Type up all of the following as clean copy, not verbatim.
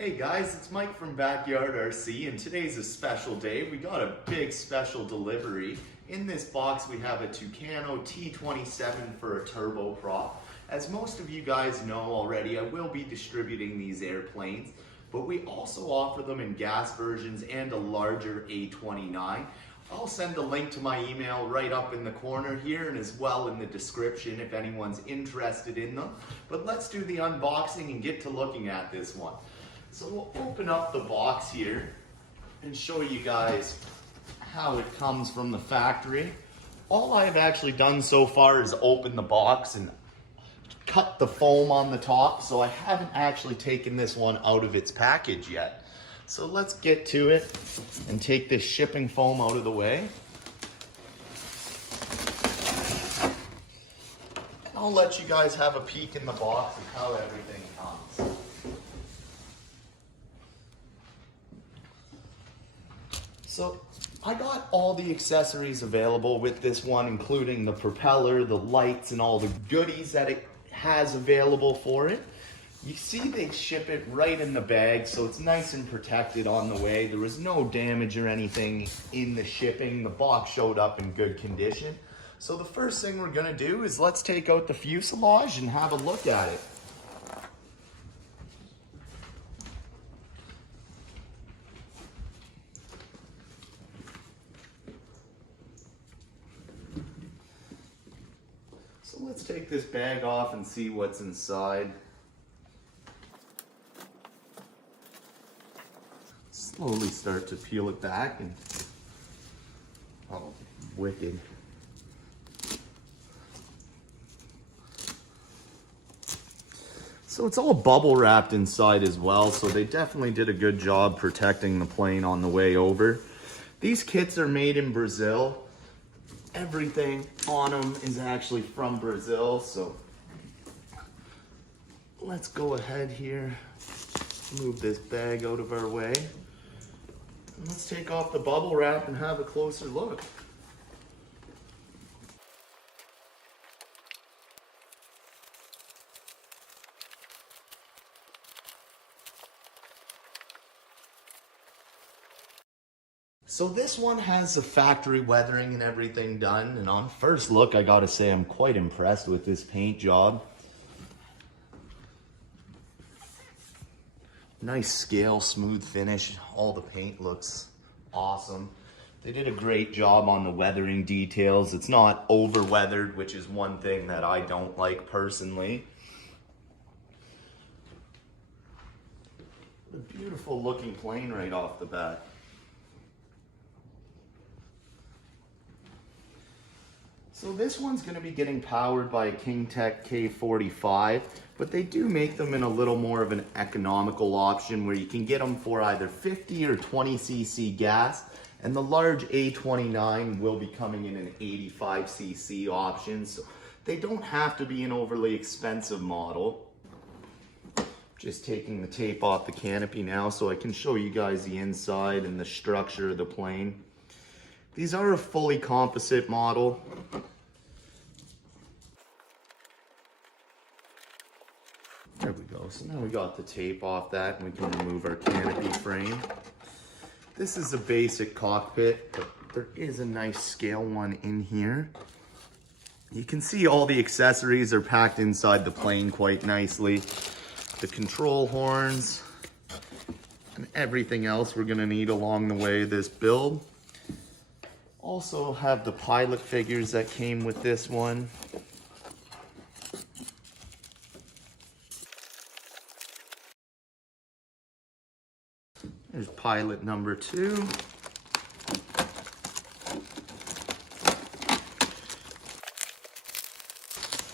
Hey guys, it's Mike from Backyard RC, and today's a special day. We got a big special delivery. In this box we have a Tucano T27 for a turboprop. As most of you guys know already, I will be distributing these airplanes, but we also offer them in gas versions and a larger A29. I'll send a link to my email right up in the corner here and as well in the description if anyone's interested in them. But let's do the unboxing and get to looking at this one. So we'll open up the box here and show you guys how it comes from the factory. All I've actually done so far is open the box and cut the foam on the top, so I haven't actually taken this one out of its package yet. So let's get to it and take this shipping foam out of the way. And I'll let you guys have a peek in the box of how everything comes. So I got all the accessories available with this one, including the propeller, the lights, and all the goodies that it has available for it. You see they ship it right in the bag, so it's nice and protected on the way. There was no damage or anything in the shipping. The box showed up in good condition. So the first thing we're gonna do is let's take out the fuselage and have a look at it. So let's take this bag off and see what's inside. Slowly start to peel it back and, oh, wicked. So it's all bubble wrapped inside as well, so they definitely did a good job protecting the plane on the way over. These kits are made in Brazil. Everything on them is actually from Brazil, so let's go ahead here, move this bag out of our way. And let's take off the bubble wrap and have a closer look. So this one has the factory weathering and everything done, and on first look I gotta say I'm quite impressed with this paint job. Nice scale, smooth finish. All the paint looks awesome. They did a great job on the weathering details. It's not over weathered, which is one thing that I don't like personally. A beautiful looking plane right off the bat. So this one's going to be getting powered by a KingTech K45, but they do make them in a little more of an economical option where you can get them for either 50 or 20 cc gas, and the large A29 will be coming in an 85 cc option, so they don't have to be an overly expensive model. Just taking the tape off the canopy now so I can show you guys the inside and the structure of the plane. These are a fully composite model. There we go. So now we got the tape off that and we can remove our canopy frame. This is a basic cockpit, but there is a nice scale one in here. You can see all the accessories are packed inside the plane quite nicely. The control horns and everything else we're gonna need along the way of this build. Also have the pilot figures that came with this one. There's pilot number 2.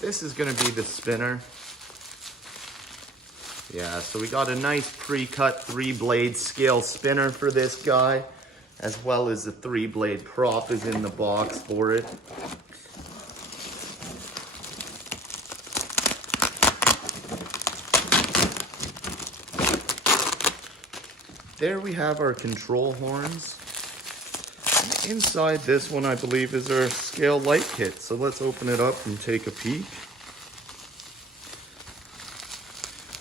This is going to be the spinner. Yeah, so we got a nice pre-cut 3-blade scale spinner for this guy, as well as the 3-blade prop is in the box for it. There we have our control horns. And inside this one, I believe, is our scale light kit. So let's open it up and take a peek.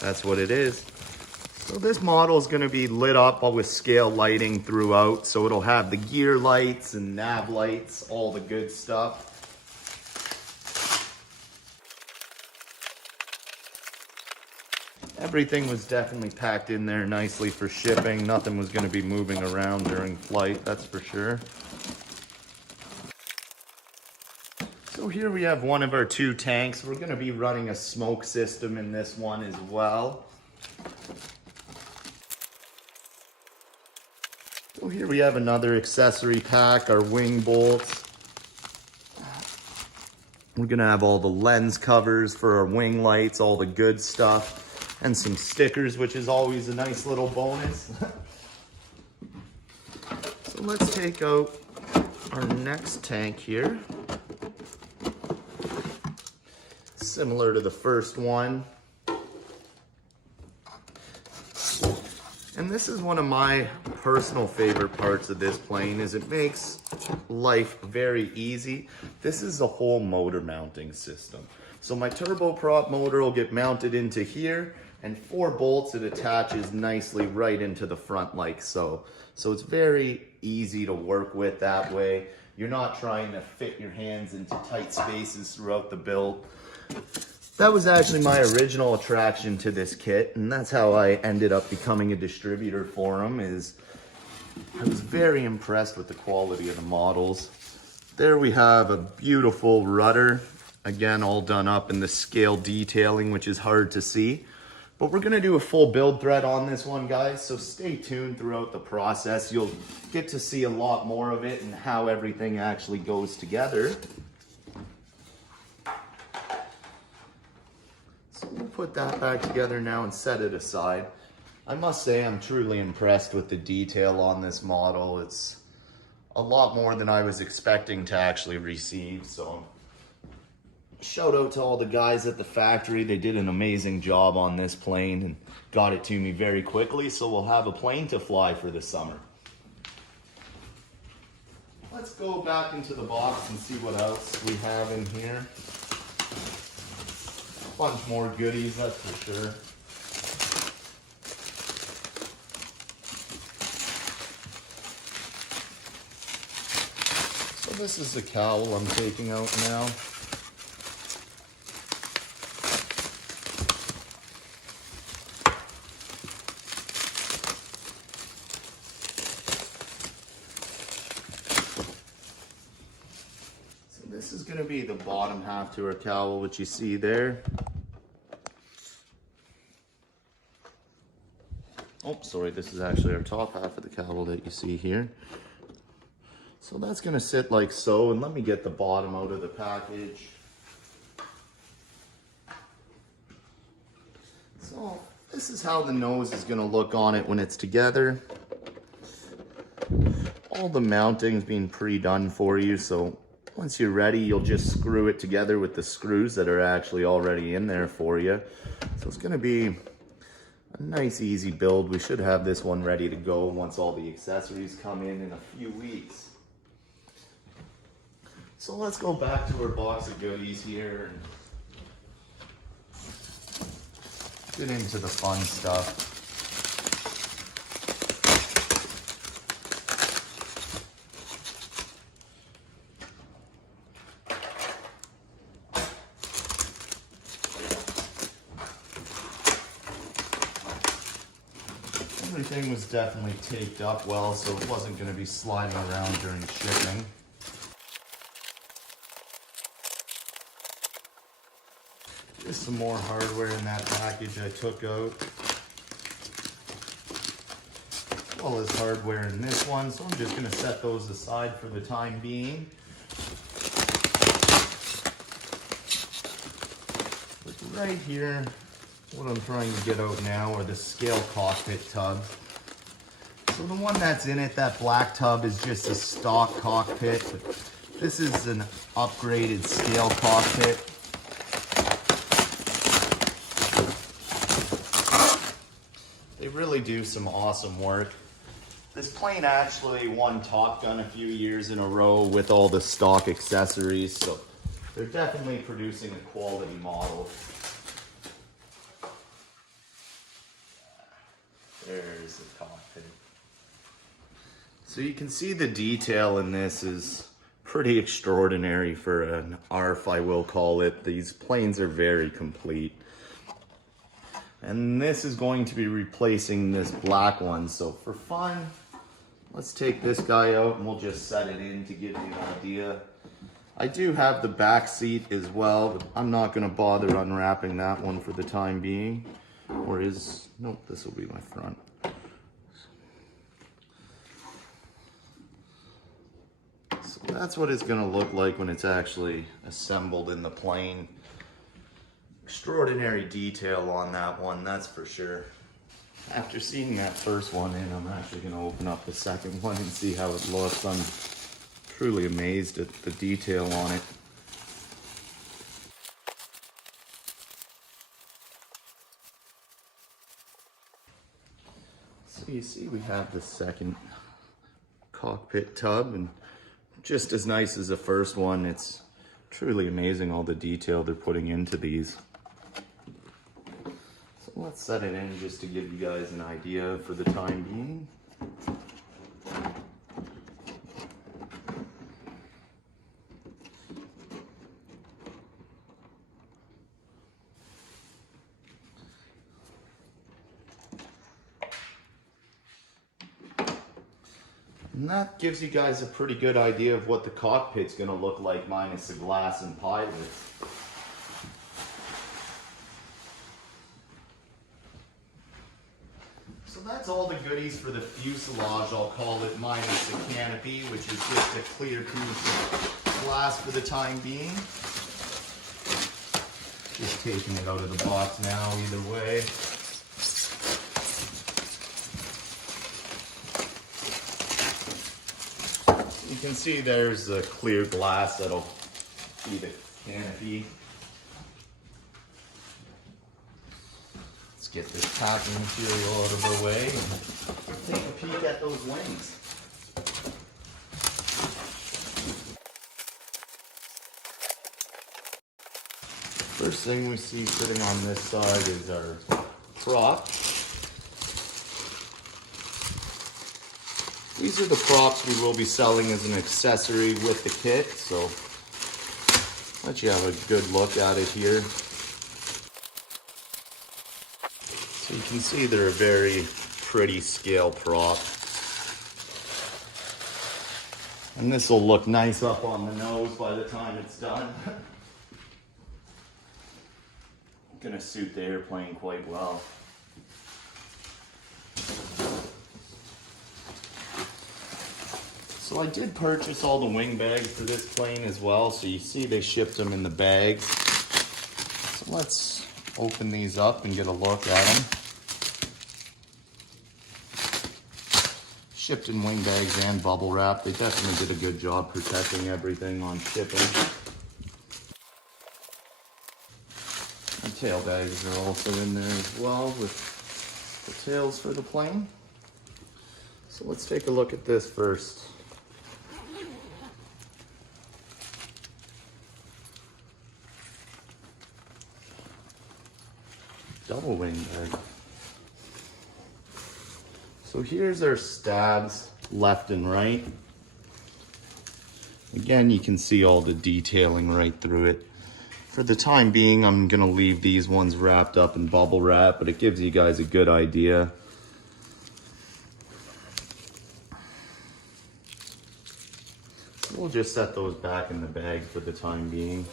That's what it is. So So this model is going to be lit up with scale lighting throughout. So it'll have the gear lights and nav lights, all the good stuff. Everything was definitely packed in there nicely for shipping. Nothing was going to be moving around during flight, that's for sure. So here we have one of our 2 tanks. We're going to be running a smoke system in this one as well. So here we have another accessory pack, our wing bolts. We're going to have all the lens covers for our wing lights, all the good stuff. And some stickers, which is always a nice little bonus. So let's take out our next tank here. Similar to the first one. And this is one of my personal favorite parts of this plane, is it makes life very easy. This is the whole motor mounting system. So my turboprop motor will get mounted into here, and 4 bolts it attaches nicely right into the front like so. So it's very easy to work with that way. You're not trying to fit your hands into tight spaces throughout the build. That was actually my original attraction to this kit, and that's how I ended up becoming a distributor for them. Is I was very impressed with the quality of the models. There we have a beautiful rudder, again all done up in the scale detailing, which is hard to see. But we're gonna do a full build thread on this one, guys, so stay tuned throughout the process. You'll get to see a lot more of it and how everything actually goes together. So we'll put that back together now and set it aside. I must say I'm truly impressed with the detail on this model. It's a lot more than I was expecting to actually receive, so shout out to all the guys at the factory. They did an amazing job on this plane and got it to me very quickly, so we'll have a plane to fly for the summer. Let's go back into the box and see what else we have in here. A bunch more goodies, that's for sure. So this is the cowl I'm taking out now. This is going to be the bottom half to our cowl, which you see there. Oh, sorry, this is actually our top half of the cowl that you see here. So that's going to sit like so, and let me get the bottom out of the package. So this is how the nose is going to look on it when it's together. All the mounting's being pre-done for you, so once you're ready, you'll just screw it together with the screws that are actually already in there for you. So it's going to be a nice, easy build. We should have this one ready to go once all the accessories come in a few weeks. So let's go back to our box of goodies here and get into the fun stuff. Everything was definitely taped up well, so it wasn't going to be sliding around during shipping. There's some more hardware in that package I took out, as well as hardware in this one, so I'm just going to set those aside for the time being. But right here, what I'm trying to get out now are the scale cockpit tubs. So the one that's in it, that black tub, is just a stock cockpit. But this is an upgraded scale cockpit. They really do some awesome work. This plane actually won Top Gun a few years in a row with all the stock accessories, so they're definitely producing a quality model. There's the cockpit. So you can see the detail in this is pretty extraordinary for an ARF, I will call it. These planes are very complete. And this is going to be replacing this black one. So for fun, let's take this guy out and we'll just set it in to give you an idea. I do have the back seat as well, but I'm not going to bother unwrapping that one for the time being. Or is, nope, this will be my front. So that's what it's going to look like when it's actually assembled in the plane. Extraordinary detail on that one, that's for sure. After seeing that first one in, I'm actually going to open up the second one and see how it looks. I'm truly amazed at the detail on it. So you see we have the second cockpit tub, and just as nice as the first one. It's truly amazing all the detail they're putting into these. So let's set it in just to give you guys an idea for the time being. And that gives you guys a pretty good idea of what the cockpit's going to look like minus the glass and pilots. So that's all the goodies for the fuselage, I'll call it, minus the canopy, which is just a clear piece of glass for the time being. Just taking it out of the box now, either way. You can see there's the clear glass that'll be the canopy. Let's get this packing material out of our way and take a peek at those wings. First thing we see sitting on this side is our prop. These are the props we will be selling as an accessory with the kit, so I'll let you have a good look at it here. So you can see they're a very pretty scale prop. And this will look nice up on the nose by the time it's done. Gonna suit the airplane quite well. So I did purchase all the wing bags for this plane as well. So you see they shipped them in the bags. So let's open these up and get a look at them. Shipped in wing bags and bubble wrap. They definitely did a good job protecting everything on shipping. The tail bags are also in there as well with the tails for the plane. So let's take a look at this first. Double wing bag. So here's our stabs left and right. Again, you can see all the detailing right through it. For the time being, I'm gonna leave these ones wrapped up in bubble wrap, but it gives you guys a good idea. We'll just set those back in the bag for the time being.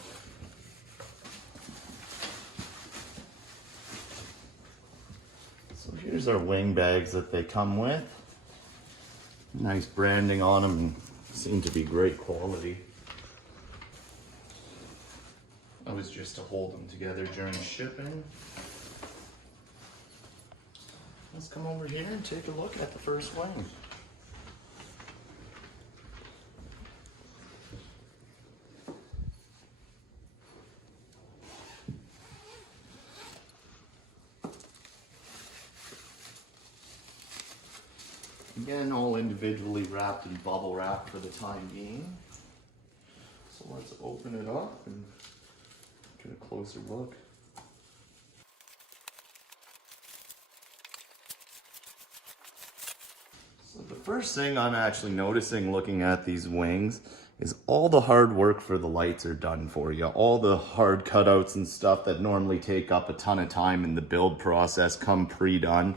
So here's our wing bags that they come with. Nice branding on them and seem to be great quality. That was just to hold them together during shipping. Let's come over here and take a look at the first wing. Again, all individually wrapped in bubble wrap for the time being. So let's open it up and get a closer look. first thing I'm actually noticing looking at these wings is all the hard work for the lights are done for you. All the hard cutouts and stuff that normally take up a ton of time in the build process come pre-done.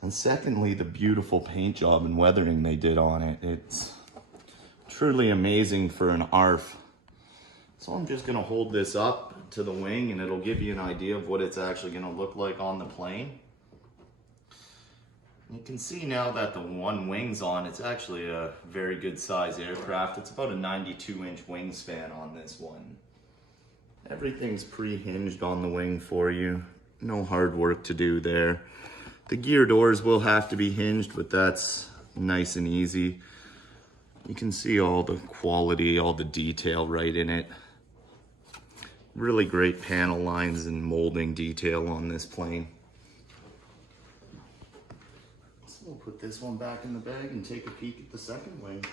And secondly, the beautiful paint job and weathering they did on it. It's truly amazing for an ARF. So I'm just gonna hold this up to the wing and it'll give you an idea of what it's actually gonna look like on the plane. You can see now that the one wing's on, it's actually a very good size aircraft. It's about a 92-inch wingspan on this one. Everything's pre-hinged on the wing for you. No hard work to do there. The gear doors will have to be hinged, but that's nice and easy. You can see all the quality, all the detail right in it. Really great panel lines and molding detail on this plane. We'll put this one back in the bag and take a peek at the second wing.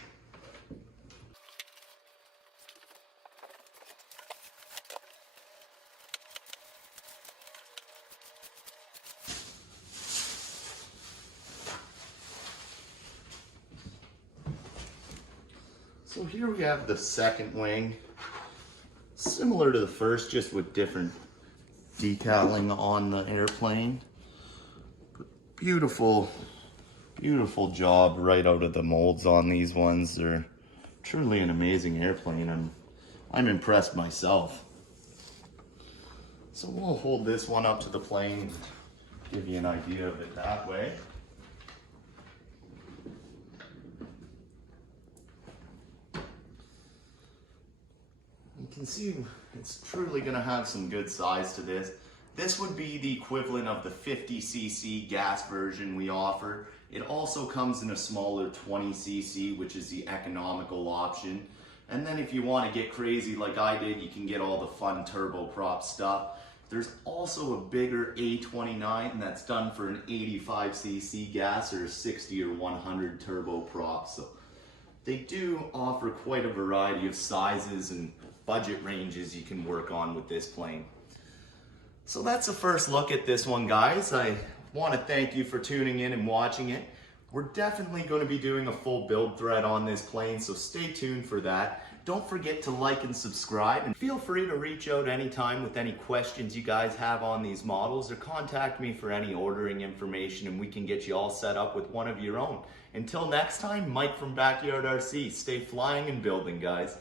So here we have the second wing. Similar to the first, just with different decaling on the airplane. Beautiful job right out of the molds on these ones. They're truly an amazing airplane. I'm impressed myself. So we'll hold this one up to the plane and give you an idea of it that way. You can see it's truly going to have some good size to this. This would be the equivalent of the 50cc gas version we offer. It also comes in a smaller 20cc, which is the economical option. And then if you want to get crazy like I did, you can get all the fun turboprop stuff. There's also a bigger A29 that's done for an 85cc gas or 60 or 100 turboprop. So they do offer quite a variety of sizes and budget ranges you can work on with this plane. So that's a first look at this one, guys. I want to thank you for tuning in and watching it. We're definitely going to be doing a full build thread on this plane, so stay tuned for that. Don't forget to like and subscribe, and feel free to reach out anytime with any questions you guys have on these models, or contact me for any ordering information and we can get you all set up with one of your own. Until next time, Mike from Backyard RC. Stay flying and building, guys.